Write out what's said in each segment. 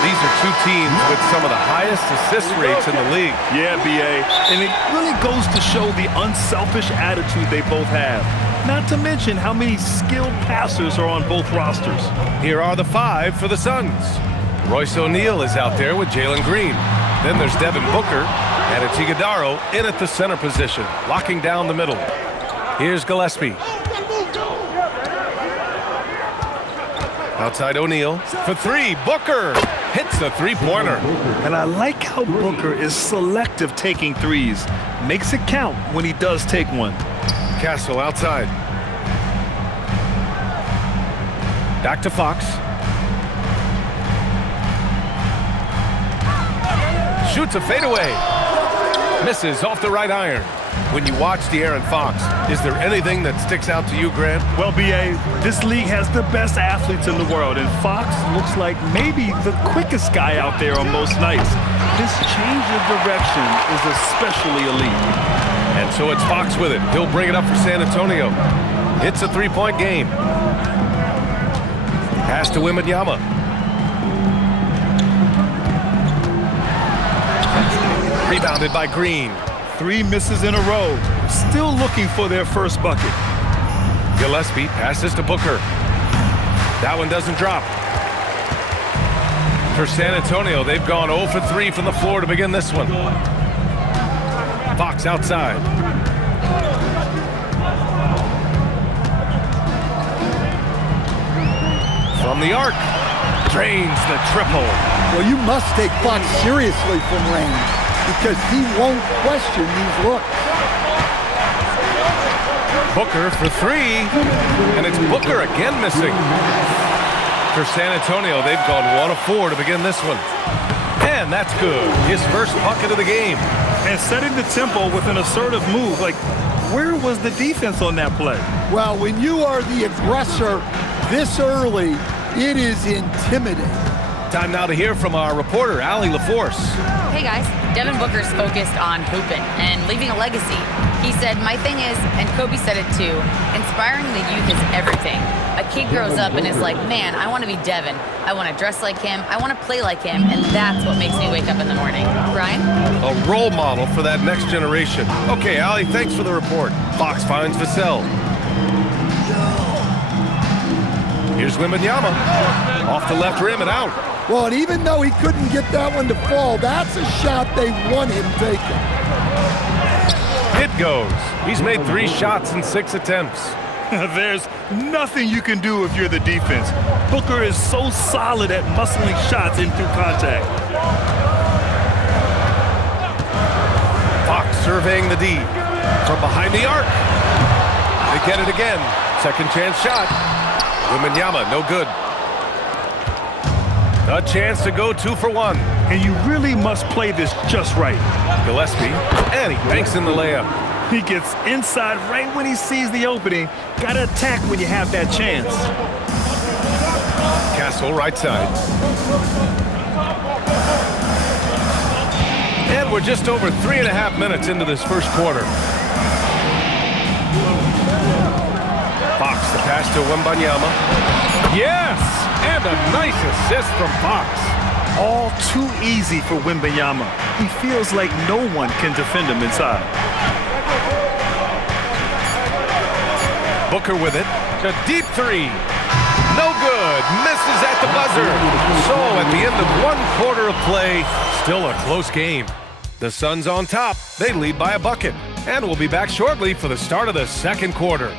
these are two teams with some of the highest assist rates in the league. Yeah, B.A. And it really goes to show the unselfish attitude they both have. Not to mention how many skilled passers are on both rosters. Here are the five for the Suns. Royce O'Neal is out there with Jalen Green. Then there's Devin Booker and Iguodala in at the center position, locking down the middle. Here's Gillespie. Outside O'Neal for three. Booker hits the three-pointer. And I like how Booker is selective taking threes. Makes it count when he does take one. Castle outside. Back to Fox. Shoots a fadeaway. Misses off the right iron. When you watch De'Aaron Fox, is there anything that sticks out to you, Grant? Well, B.A., this league has the best athletes in the world, and Fox looks like maybe the quickest guy out there on most nights. This change of direction is especially elite. And so it's Fox with it. He'll bring it up for San Antonio. It's a three-point game. Pass to Wembanyama. Rebounded by Green. 3 misses in a row. Still looking for their first bucket. Gillespie passes to Booker. That one doesn't drop. For San Antonio, they've gone 0 for 3 from the floor to begin this one. Fox outside. From the arc. Drains the triple. Well, you must take Fox seriously from range, because he won't question these looks. Booker for 3, and it's Booker again missing. For San Antonio, they've gone 1 of 4 to begin this one. And that's good. His first bucket of the game. And setting the tempo with an assertive move. Like, where was the defense on that play? Well, when you are the aggressor this early, it is intimidating. Time now to hear from our reporter, Allie LaForce. Hey guys, Devin Booker's focused on hooping and leaving a legacy. He said, my thing is, and Kobe said it too, inspiring the youth is everything. A kid grows up and is like, man, I want to be Devin. I want to dress like him. I want to play like him. And that's what makes me wake up in the morning. Ryan? A role model for that next generation. Okay, Allie, thanks for the report. Fox finds Vassell. Here's Wembanyama. Off the left rim and out. Well, and even though he couldn't get that one to fall, that's a shot they want him taking. It goes. He's made 3 shots in 6 attempts. There's nothing you can do if you're the defense. Booker is so solid at muscling shots in through contact. Fox surveying the D. From behind the arc. They get it again. Second chance shot. Wembanyama, no good. A chance to go 2 for 1. And you really must play this just right. Gillespie, and he banks in the layup. He gets inside right when he sees the opening. Gotta attack when you have that chance. Castle, right side. And we're just over 3.5 minutes into this first quarter. Fox, the pass to Wembanyama. Yes! And a nice assist from Fox. All too easy for Wembanyama. He feels like no one can defend him inside. Booker with it. A deep 3. No good. Misses at the buzzer. So at the end of 1 quarter of play, still a close game. The Suns on top. They lead by a bucket. And we'll be back shortly for the start of the second quarter.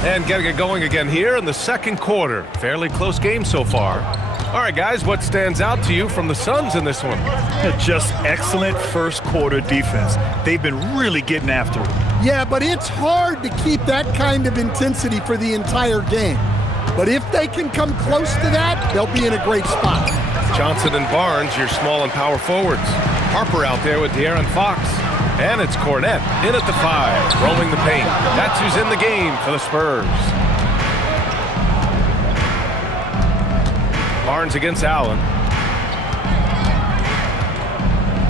And getting it going again here in the second quarter. Fairly close game so far. All right, guys, what stands out to you from the Suns in this one? Just excellent first quarter defense. They've been really getting after it. Yeah, but it's hard to keep that kind of intensity for the entire game. But if they can come close to that, they'll be in a great spot. Johnson and Barnes, your small and power forwards. Harper out there with De'Aaron Fox. And it's Cornette in at the 5, rolling the paint. That's who's in the game for the Spurs. Barnes against Allen.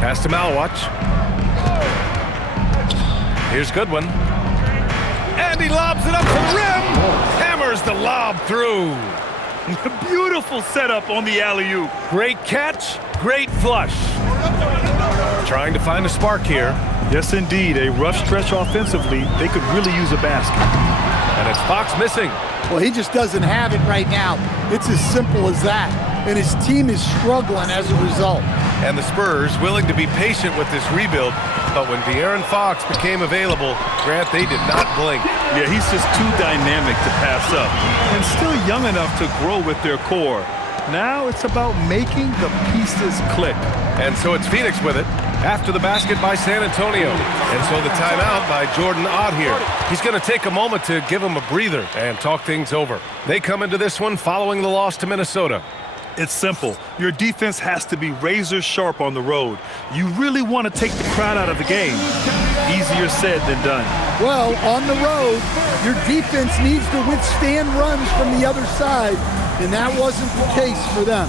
Pass to Malawach. Here's Goodwin. And he lobs it up to the rim. Hammers the lob through. Beautiful setup on the alley-oop. Great catch, great flush. Trying to find a spark here. Yes, indeed. A rough stretch offensively. They could really use a basket. And it's Fox missing. Well, he just doesn't have it right now. It's as simple as that. And his team is struggling as a result. And the Spurs willing to be patient with this rebuild. But when De'Aaron Fox became available, Grant, they did not blink. Yeah, he's just too dynamic to pass up. And still young enough to grow with their core. Now it's about making the pieces click. And so it's Phoenix with it after the basket by San Antonio. And so the timeout by Jordan Ott here. He's going to take a moment to give him a breather and talk things over. They come into this one following the loss to Minnesota. It's simple. Your defense has to be razor sharp on the road. You really want to take the crowd out of the game. Easier said than done. Well, on the road, your defense needs to withstand runs from the other side, and that wasn't the case for them.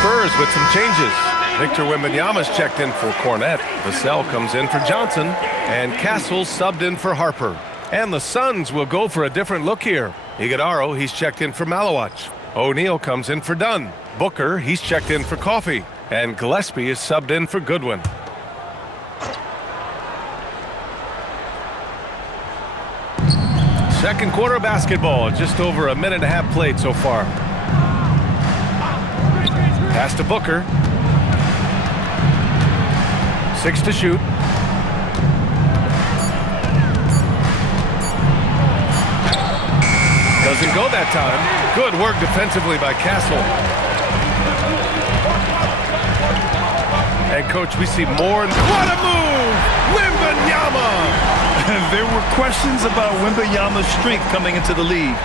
Spurs with some changes. Victor Wembanyama's checked in for Cornette. Vassell comes in for Johnson. And Castle subbed in for Harper. And the Suns will go for a different look here. Iguodaro, he's checked in for Malawach. O'Neal comes in for Dunn. Booker, he's checked in for Coffey. And Gillespie is subbed in for Goodwin. Second quarter of basketball, just over a minute and a half played so far. Pass to Booker. 6 to shoot. Doesn't go that time. Good work defensively by Castle. And coach, we see more. What a move! Wembanyama! There were questions about Wembanyama's strength coming into the league.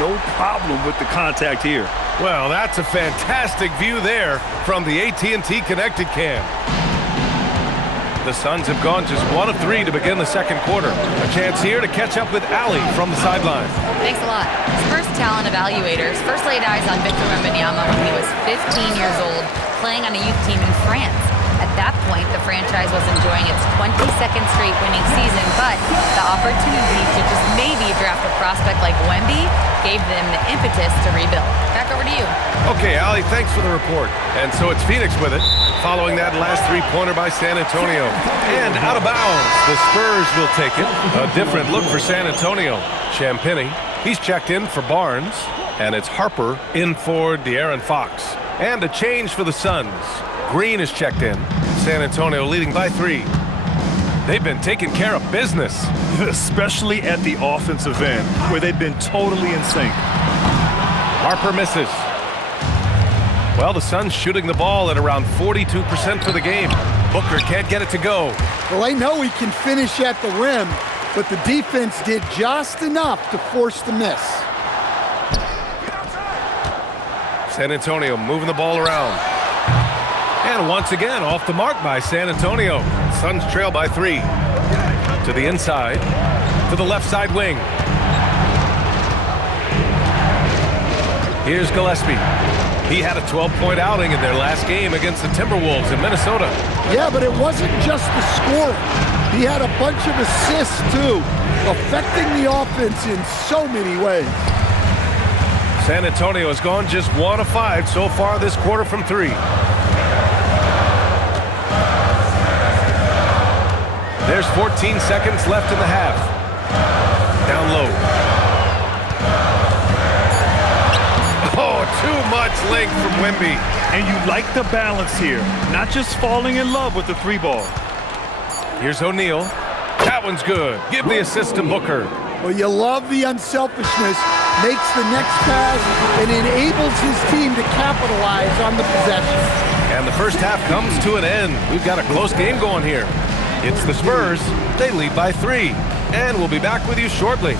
No problem with the contact here. Well, that's a fantastic view there from the AT&T Connected Cam. The Suns have gone just 1 of 3 to begin the second quarter. A chance here to catch up with Allie from the sideline. Thanks a lot. Spurs talent evaluators first laid eyes on Victor Wembanyama when he was 15 years old, playing on a youth team in France. At that point, the franchise was enjoying its 22nd straight winning season, but the opportunity to just maybe draft a prospect like Wemby gave them the impetus to rebuild. Back over to you. Okay, Allie, thanks for the report. And so it's Phoenix with it, following that last three-pointer by San Antonio. And out of bounds, the Spurs will take it. A different look for San Antonio. Champagnie, he's checked in for Barnes, and it's Harper in for De'Aaron Fox. And a change for the Suns. Green is checked in. San Antonio leading by 3. They've been taking care of business. Especially at the offensive end, where they've been totally in sync. Harper misses. Well, the Suns shooting the ball at around 42% for the game. Booker can't get it to go. Well, I know he can finish at the rim, but the defense did just enough to force the miss. San Antonio moving the ball around. And once again, off the mark by San Antonio. Suns trail by 3. To the inside, to the left side wing. Here's Gillespie. He had a 12-point outing in their last game against the Timberwolves in Minnesota. Yeah, but it wasn't just the scoring. He had a bunch of assists, too, affecting the offense in so many ways. San Antonio has gone just 1 of 5 so far this quarter from 3. There's 14 seconds left in the half. Down low. Oh, too much length from Wemby. And you like the balance here, not just falling in love with the 3-ball. Here's O'Neal. That one's good. Give the assist to Booker. Well, you love the unselfishness, makes the next pass, and enables his team to capitalize on the possession. And the first half comes to an end. We've got a close game going here. It's the Spurs. They lead by 3. And we'll be back with you shortly.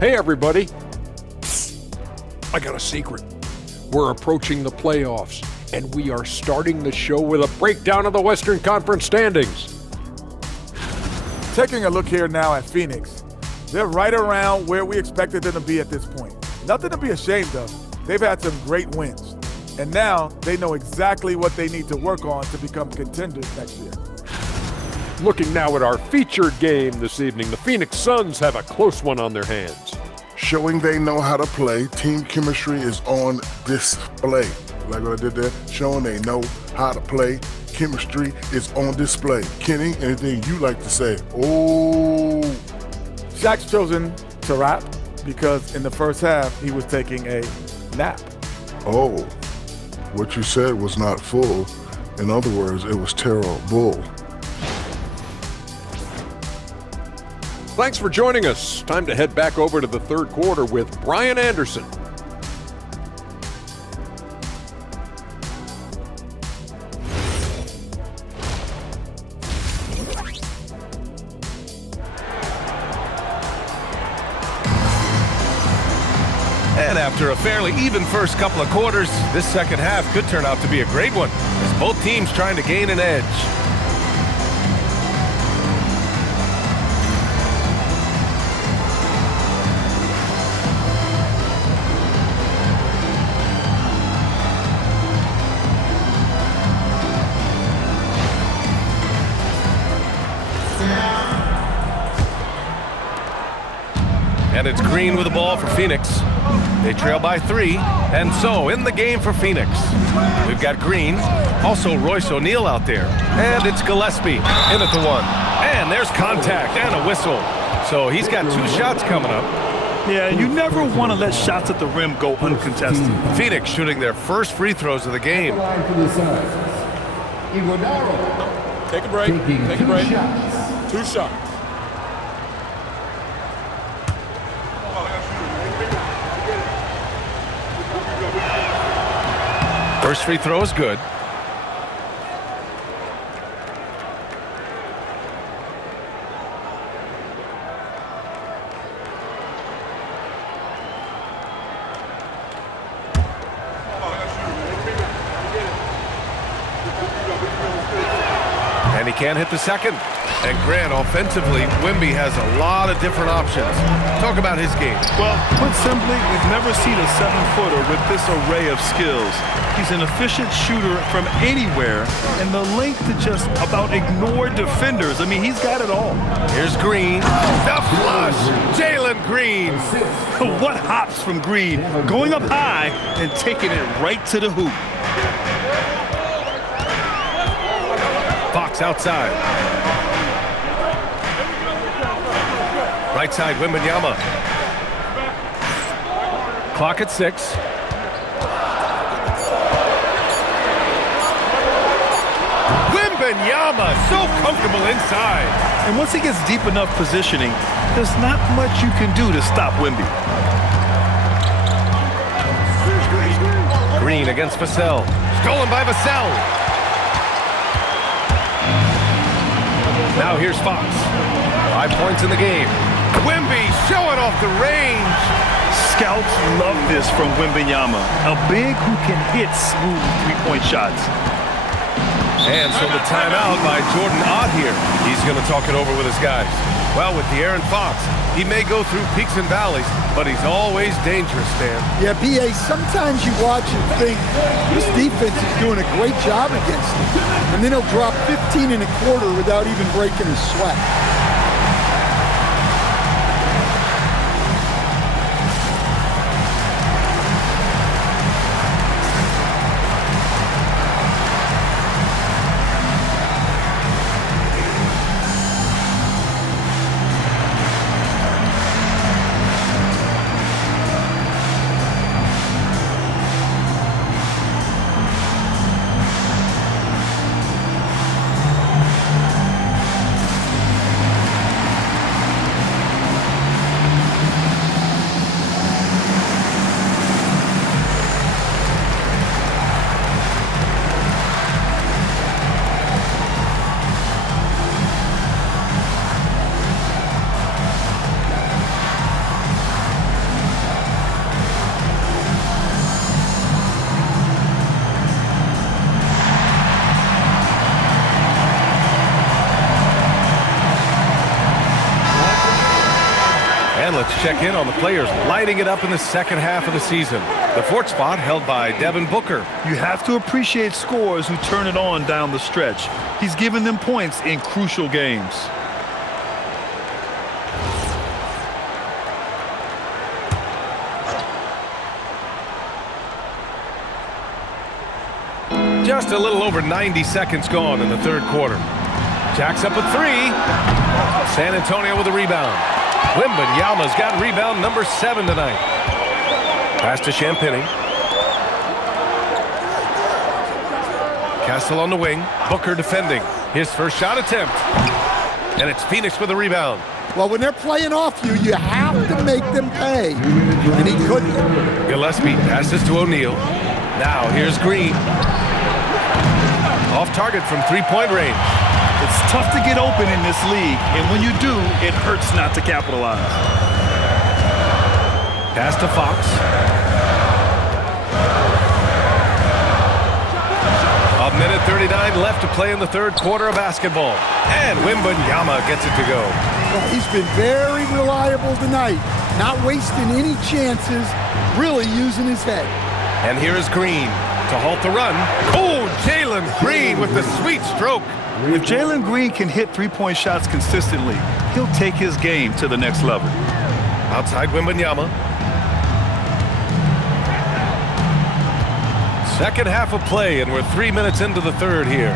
Hey everybody, I got a secret. We're approaching the playoffs, and we are starting the show with a breakdown of the Western Conference standings. Taking a look here now at Phoenix, they're right around where we expected them to be at this point. Nothing to be ashamed of. They've had some great wins, and now they know exactly what they need to work on to become contenders next year. Looking now at our featured game this evening, the Phoenix Suns have a close one on their hands. Showing they know how to play. Team chemistry is on display. Like what I did there, showing they know how to play. Chemistry is on display. Kenny, anything you like to say? Oh. Shaq's chosen to rap because in the first half, he was taking a nap. Oh. What you said was not full. In other words, it was terrible. Thanks for joining us. Time to head back over to the third quarter with Brian Anderson. And after a fairly even first couple of quarters, this second half could turn out to be a great one, as both teams trying to gain an edge. And it's Green with the ball for Phoenix. They trail by 3, and so in the game for Phoenix, we've got Green, also Royce O'Neal out there, and it's Gillespie in at the 1. And there's contact and a whistle. So he's got 2 shots coming up. Yeah, you never want to let shots at the rim go uncontested. Phoenix shooting their first free throws of the game. Take a break. Take a break. 2 shots. First free throw is good. And he can't hit the second. And Grant, offensively, Wemby has a lot of different options. Talk about his game. Well, put simply, we've never seen a 7-footer with this array of skills. He's an efficient shooter from anywhere, and the length to just about ignore defenders. I mean, he's got it all. Here's Green. The flush. Jalen Green. What hops from Green, going up high and taking it right to the hoop. Fox outside. Right side, Wembanyama. Clock at 6. Wembanyama, so comfortable inside. And once he gets deep enough positioning, there's not much you can do to stop Wemby. Green against Vassell. Stolen by Vassell. Now here's Fox. 5 points in the game. Wemby showing off the range. Scouts love this from Wembanyama, a big who can hit smooth three-point shots. And so the timeout by Jordan Ott here. He's going to talk it over with his guys. Well, with De'Aaron Fox, he may go through peaks and valleys, but he's always dangerous, Stan. Yeah, PA, sometimes you watch and think this defense is doing a great job against him. And then he'll drop 15 and a quarter without even breaking a sweat. And let's check in on the players lighting it up in the second half of the season. The fourth spot held by Devin Booker. You have to appreciate scorers who turn it on down the stretch. He's given them points in crucial games. Just a little over 90 seconds gone in the third quarter. Jacks up a three. San Antonio with a rebound. Wembanyama's got rebound number 7 tonight. Pass to Champagnie. Castle on the wing. Booker defending. His first shot attempt. And it's Phoenix with a rebound. Well, when they're playing off you, you have to make them pay. And he couldn't. Gillespie passes to O'Neal. Now here's Green. Off target from three-point range. It's tough to get open in this league, and when you do, it hurts not to capitalize. Pass to Fox. A minute 39 left to play in the third quarter of basketball. And Wembanyama gets it to go. Well, he's been very reliable tonight. Not wasting any chances, really using his head. And here is Green to halt the run. Oh, Jalen Green with the sweet stroke. If Jalen Green can hit three-point shots consistently, he'll take his game to the next level. Outside Wembanyama. Second half of play, and we're 3 minutes into the third here.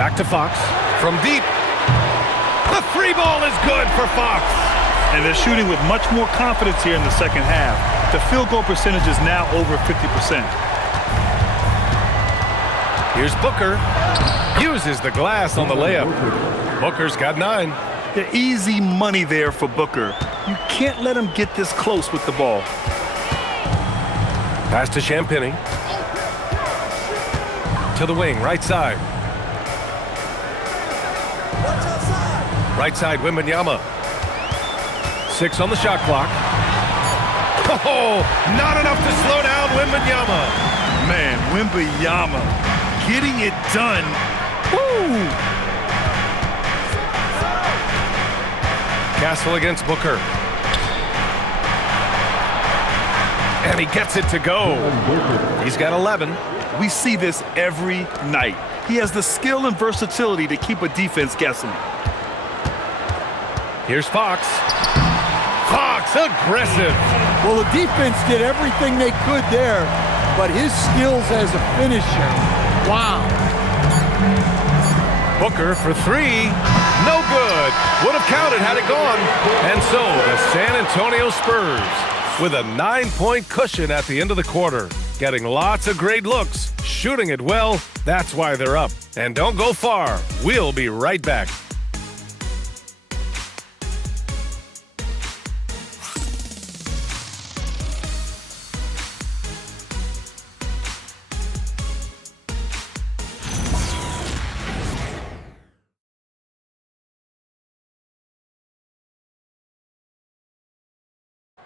Back to Fox. From deep. The three ball is good for Fox. And they're shooting with much more confidence here in the second half. The field goal percentage is now over 50%. Here's Booker. Uses the glass on the layup. Booker's got 9. The easy money there for Booker. You can't let him get this close with the ball. Pass to Champagnie. To the wing, right side. Right side, Wembanyama. 6 on the shot clock. Oh, not enough to slow down Wembanyama. Man, Wembanyama getting it done. Woo! Castle against Booker. And he gets it to go. He's got 11. We see this every night. He has the skill and versatility to keep a defense guessing. Here's Fox. Fox, aggressive. Well, the defense did everything they could there, but his skills as a finisher, wow. Booker for 3. No good. Would have counted had it gone. And so the San Antonio Spurs with a 9-point cushion at the end of the quarter. Getting lots of great looks, shooting it well. That's why they're up. And don't go far. We'll be right back.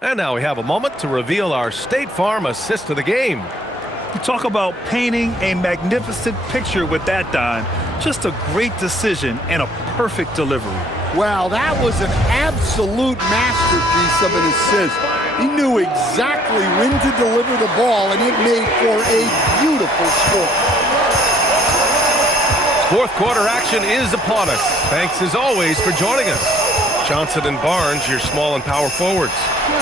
And now we have a moment to reveal our State Farm assist of the game. You talk about painting a magnificent picture with that dime. Just a great decision and a perfect delivery. Wow, that was an absolute masterpiece of an assist. He knew exactly when to deliver the ball, and it made for a beautiful score. Fourth quarter action is upon us. Thanks as always for joining us. Johnson and Barnes, your small and power forwards.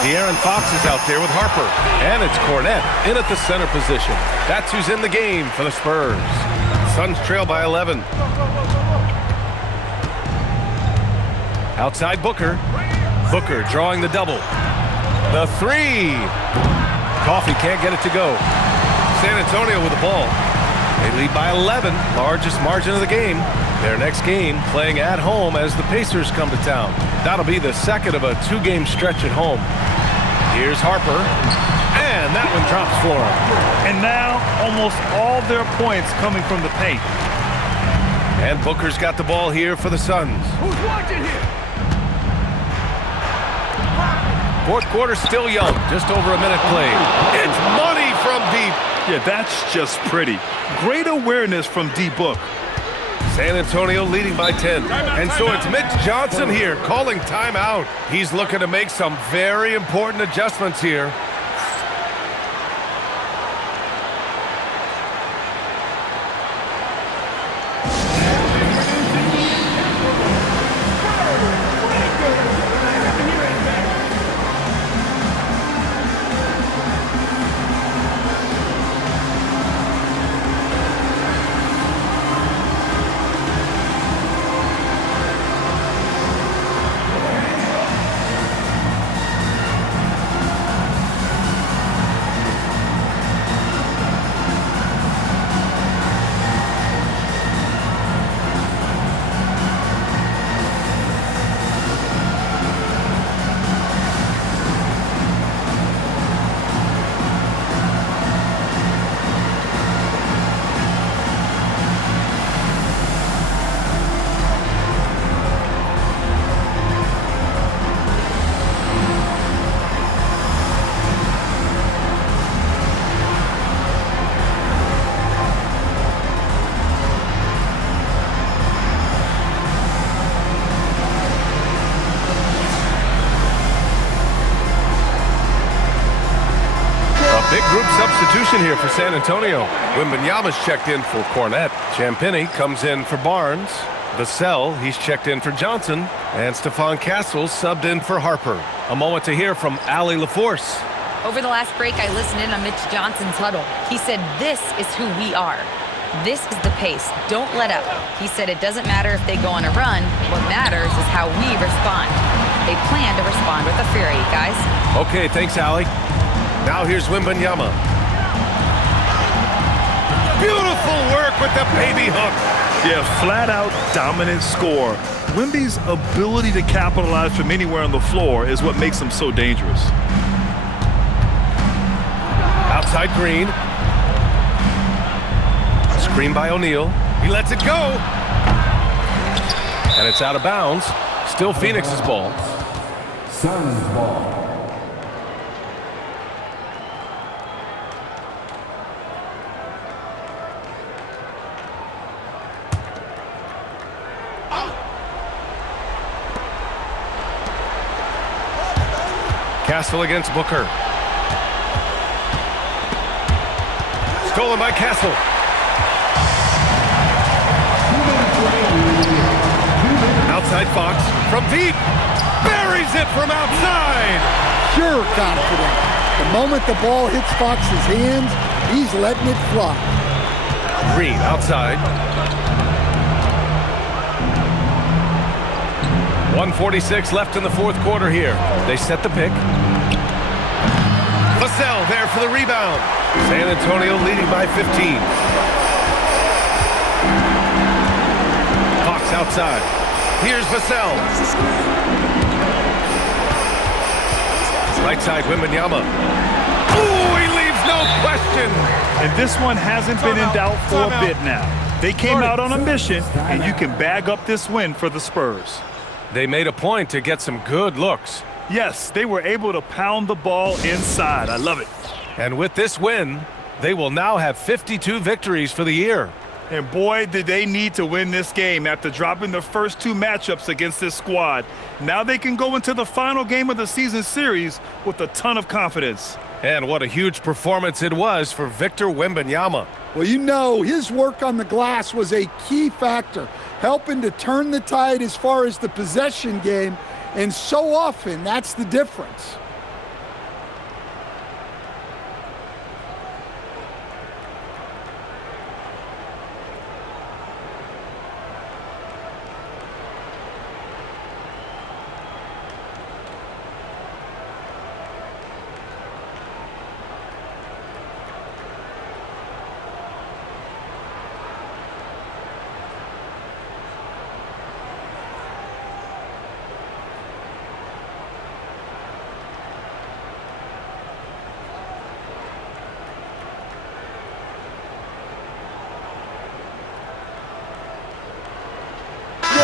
De'Aaron Fox is out there with Harper. And it's Cornette in at the center position. That's who's in the game for the Spurs. Suns trail by 11. Outside Booker. Booker drawing the double. The three. Coffey can't get it to go. San Antonio with the ball. They lead by 11, largest margin of the game. Their next game playing at home as the Pacers come to town. That'll be the second of a two-game stretch at home. Here's Harper, and that one drops for him. And now almost all their points coming from the paint. And Booker's got the ball here for the Suns. Who's watching here? Fourth quarter still young, just over a minute played. It's money from deep. Yeah, that's just pretty. Great awareness from D-Book. San Antonio leading by 10. And so it's Mitch Johnson here calling timeout. He's looking to make some very important adjustments here. Big group substitution here for San Antonio. Wembanyama's checked in for Cornette. Champagnie comes in for Barnes. Vassell, he's checked in for Johnson. And Stephon Castle subbed in for Harper. A moment to hear from Allie LaForce. Over the last break, I listened in on Mitch Johnson's huddle. He said, this is who we are. This is the pace. Don't let up. He said it doesn't matter if they go on a run. What matters is how we respond. They plan to respond with a fury, guys. Okay, thanks, Allie. Now here's Wembanyama. Beautiful work with the baby hook. Yeah, flat-out dominant score. Wemby's ability to capitalize from anywhere on the floor is what makes him so dangerous. Outside Green. Screen by O'Neal. He lets it go. And it's out of bounds. Still Phoenix's ball. Suns ball. Castle against Booker. Stolen by Castle. Outside Fox from deep. Buries it from outside. Pure confidence. The moment the ball hits Fox's hands, he's letting it fly. Green outside. 1:46 left in the fourth quarter here. They set the pick. Vassell there for the rebound. San Antonio leading by 15. Fox outside. Here's Vassell. Right side, Wembanyama. Ooh, he leaves no question. And this one hasn't been in doubt for a bit now. They came out on a mission, and you can bag up this win for the Spurs. They made a point to get some good looks. Yes, they were able to pound the ball inside. I love it. And with this win, they will now have 52 victories for the year. And boy, did they need to win this game after dropping the first 2 matchups against this squad. Now they can go into the final game of the season series with a ton of confidence. And what a huge performance it was for Victor Wembanyama. Well, you know, his work on the glass was a key factor, helping to turn the tide as far as the possession game, and so often that's the difference.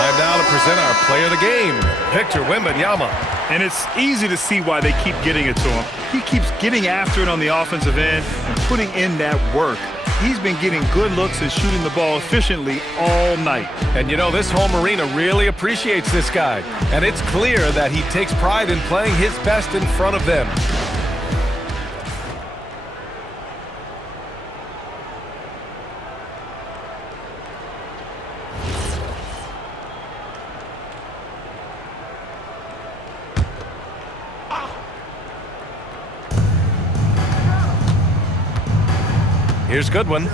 Time now to present our player of the game, Victor Wembanyama. And it's easy to see why they keep getting it to him. He keeps getting after it on the offensive end and putting in that work. He's been getting good looks and shooting the ball efficiently all night. And you know, this home arena really appreciates this guy. And it's clear that he takes pride in playing his best in front of them. Here's a good one.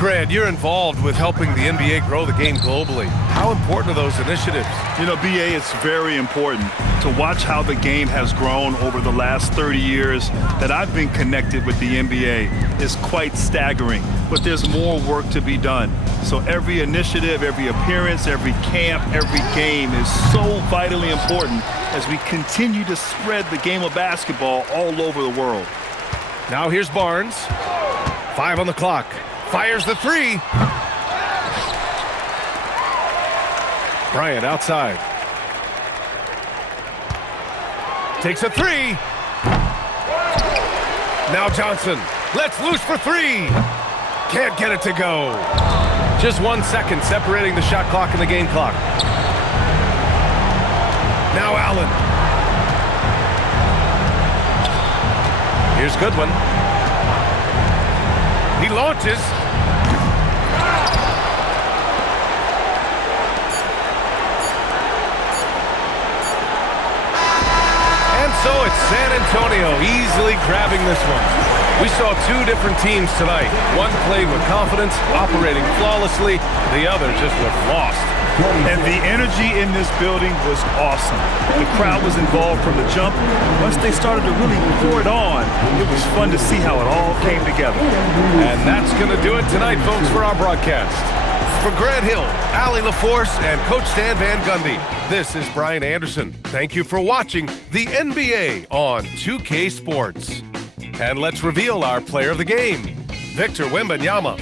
Grant, you're involved with helping the NBA grow the game globally. How important are those initiatives? You know, BA, it's very important to watch how the game has grown over the last 30 years that I've been connected with the NBA. Is quite staggering, but there's more work to be done. So every initiative, every appearance, every camp, every game is so vitally important as we continue to spread the game of basketball all over the world. Now here's Barnes. 5 on the clock. Fires the 3. Bryant outside. Takes a 3. Now Johnson. Let's loose for 3. Can't get it to go. Just 1 second separating the shot clock and the game clock. Now Allen. Here's a good one. He launches. And so it's San Antonio easily grabbing this one. We saw 2 different teams tonight. One played with confidence, operating flawlessly. The other just looked lost. And the energy in this building was awesome. The crowd was involved from the jump. Once they started to really pour it on, it was fun to see how it all came together. And that's going to do it tonight, folks, for our broadcast. For Grant Hill, Allie LaForce, and Coach Stan Van Gundy, this is Brian Anderson. Thank you for watching the NBA on 2K Sports. And let's reveal our player of the game, Victor Wembanyama.